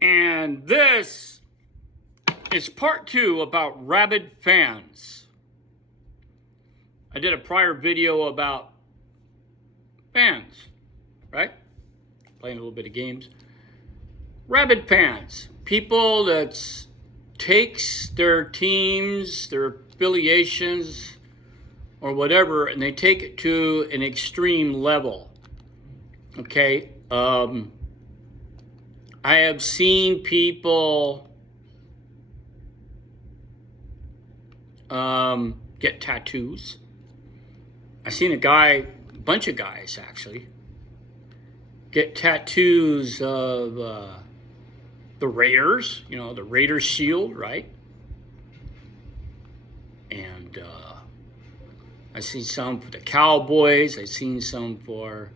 And this is part 2 about rabid fans. I did a prior video about fans, right? Playing a little bit of games. Rabid fans, people that takes their teams, their affiliations, or whatever, and they take it to an extreme level. Okay, I have seen people get tattoos. I've seen a bunch of guys actually, get tattoos of the Raiders, the Raiders shield, right? And I've seen some for the Cowboys. I've seen some for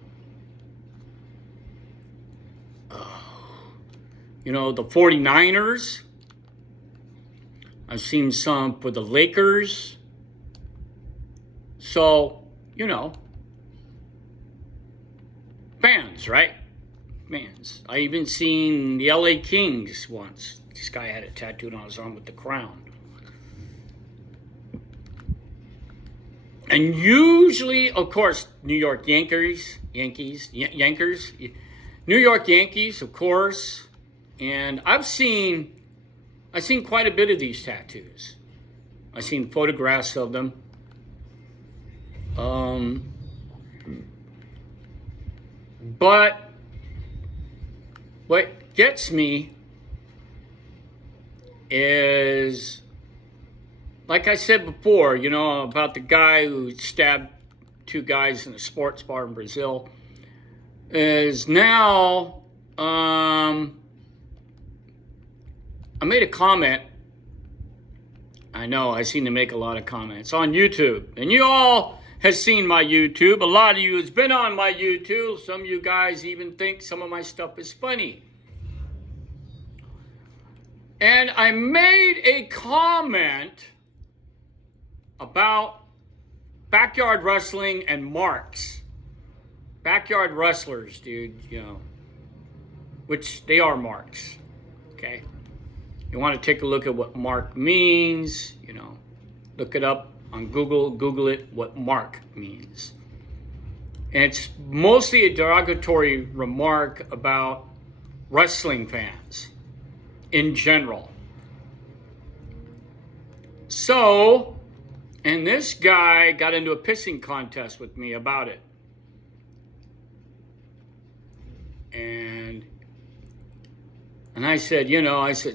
the 49ers. I've seen some for the Lakers. So, fans, right? Fans. I even seen the LA Kings once. This guy had it tattooed on his arm with the crown. And usually, of course, New York Yankees, New York Yankees, of course. And I've seen quite a bit of these tattoos. I've seen photographs of them. But what gets me is, like I said before, about the guy who stabbed 2 guys in a sports bar in Brazil, is now, I made a comment. I know, I seem to make a lot of comments on YouTube. And you all have seen my YouTube. A lot of you has been on my YouTube. Some of you guys even think some of my stuff is funny. And I made a comment about backyard wrestling and marks. Backyard wrestlers, dude, which they are marks, okay? You want to take a look at what mark means, look it up on Google it, what mark means. And it's mostly a derogatory remark about wrestling fans in general. So, and this guy got into a pissing contest with me about it. And I said,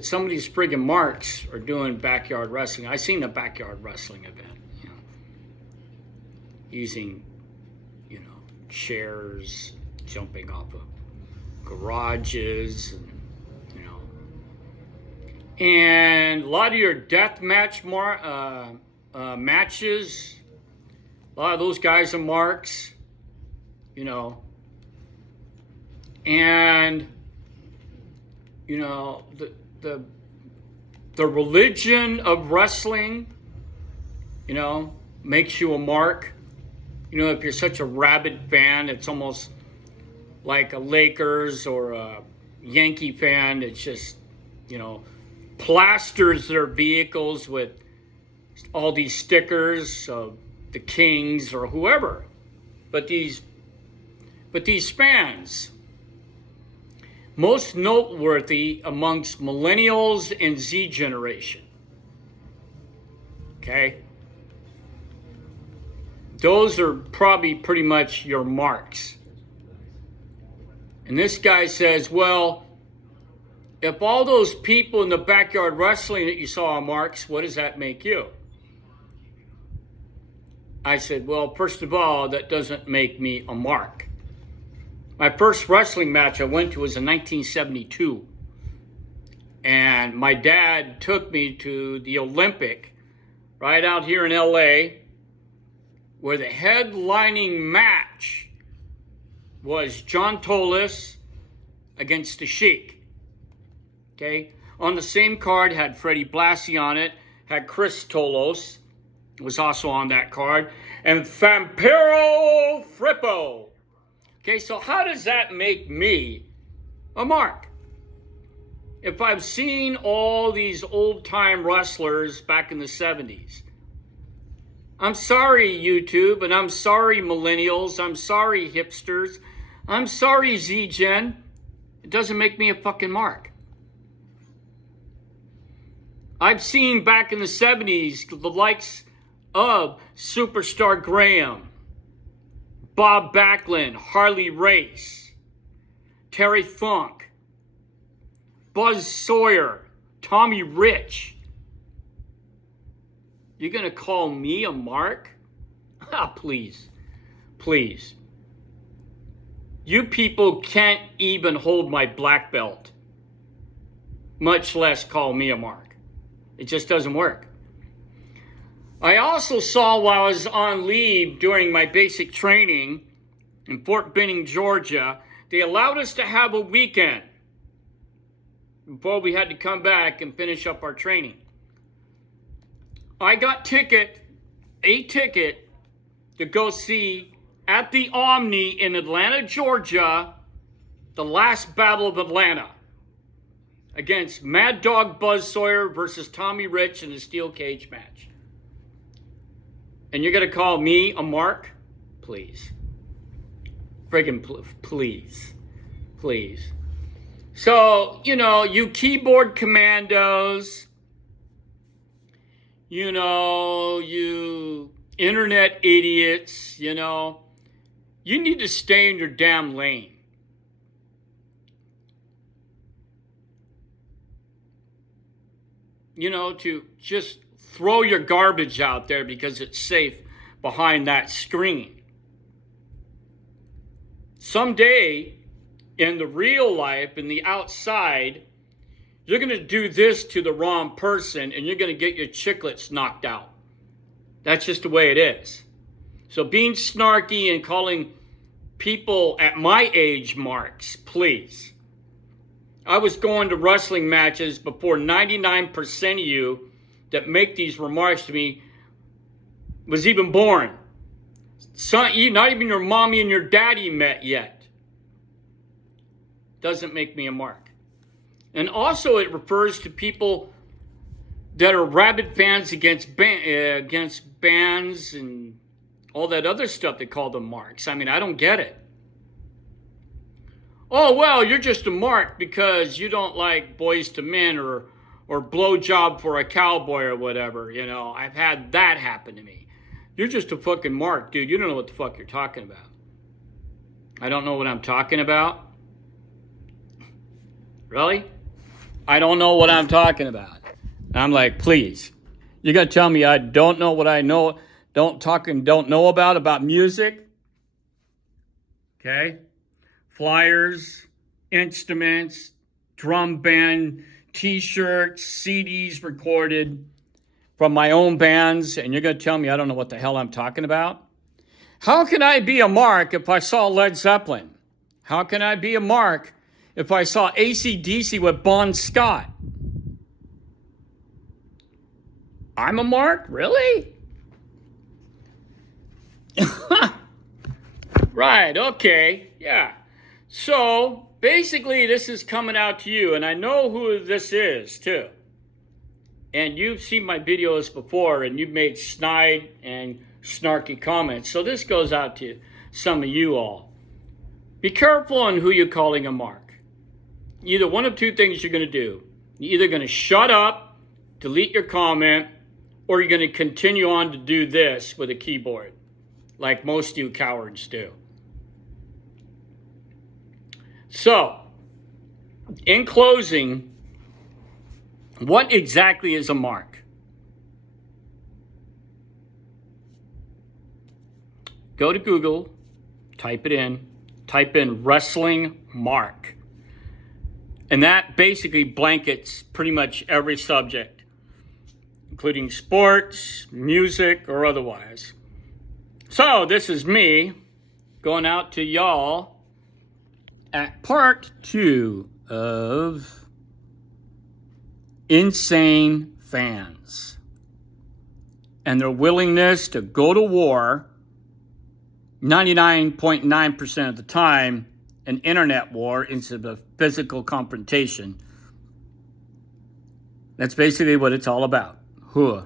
some of these friggin' marks are doing backyard wrestling. I seen a backyard wrestling event, using, chairs, jumping off of garages, and a lot of your death match matches, a lot of those guys are marks, and the religion of wrestling, makes you a mark. If you're such a rabid fan, it's almost like a Lakers or a Yankee fan. It's just, plasters their vehicles with all these stickers of the Kings or whoever. But these fans, most noteworthy amongst millennials and Z generation. Okay? Those are probably pretty much your marks. And this guy says, well, if all those people in the backyard wrestling that you saw are marks, what does that make you? I said, well, first of all, that doesn't make me a mark. My first wrestling match I went to was in 1972. And my dad took me to the Olympic right out here in LA, where the headlining match was John Tolis against the Sheik. Okay? On the same card had Freddie Blassie on it, had Chris Tolos, was also on that card, and Vampiro Frippo. Okay, so how does that make me a mark? if I've seen all these old-time wrestlers back in the 70s. I'm sorry, YouTube, and I'm sorry, millennials. I'm sorry, hipsters. I'm sorry, Z-Gen. It doesn't make me a fucking mark. I've seen back in the 70s the likes of Superstar Graham, Bob Backlund, Harley Race, Terry Funk, Buzz Sawyer, Tommy Rich. You're going to call me a mark? Ah, please. Please. You people can't even hold my black belt, much less call me a mark. It just doesn't work. I also saw while I was on leave during my basic training in Fort Benning, Georgia, they allowed us to have a weekend before we had to come back and finish up our training. I got a ticket to go see at the Omni in Atlanta, Georgia, the last Battle of Atlanta against Mad Dog Buzz Sawyer versus Tommy Rich in a steel cage match. And you're going to call me a mark? Please. Friggin' please. Please. So, you keyboard commandos, you internet idiots, you need to stay in your damn lane. To just throw your garbage out there because it's safe behind that screen. Someday, in the real life, in the outside, you're going to do this to the wrong person and you're going to get your chiclets knocked out. That's just the way it is. So being snarky and calling people at my age marks, please. I was going to wrestling matches before 99% of you that make these remarks to me was even born. Not even your mommy and your daddy met yet. Doesn't make me a mark. And also it refers to people that are rabid fans against bands and all that other stuff they call them marks. I mean, I don't get it. Oh, well, you're just a mark because you don't like Boys to Men or Blowjob for a Cowboy or whatever. I've had that happen to me. You're just a fucking mark, dude. You don't know what the fuck you're talking about. I don't know what I'm talking about. Really? I don't know what I'm talking about. I'm like, please. You got to tell me I don't know what I know, don't know about music. Okay? Flyers, instruments, drum band, t-shirts, CDs recorded from my own bands, and you're going to tell me I don't know what the hell I'm talking about? How can I be a mark if I saw Led Zeppelin? How can I be a mark if I saw AC/DC with Bon Scott? I'm a mark? Really? Right, okay, yeah. So, basically, this is coming out to you, and I know who this is, too. And you've seen my videos before, and you've made snide and snarky comments. So this goes out to some of you all. Be careful on who you're calling a mark. Either one of two things you're going to do. You're either going to shut up, delete your comment, or you're going to continue on to do this with a keyboard, like most of you cowards do. So, in closing, what exactly is a mark? Go to Google, type in wrestling mark. And that basically blankets pretty much every subject, including sports, music, or otherwise. So, this is me going out to y'all at part 2 of Insane Fans and their willingness to go to war 99.9% of the time, an internet war instead of a physical confrontation That's basically what it's all about. Huh.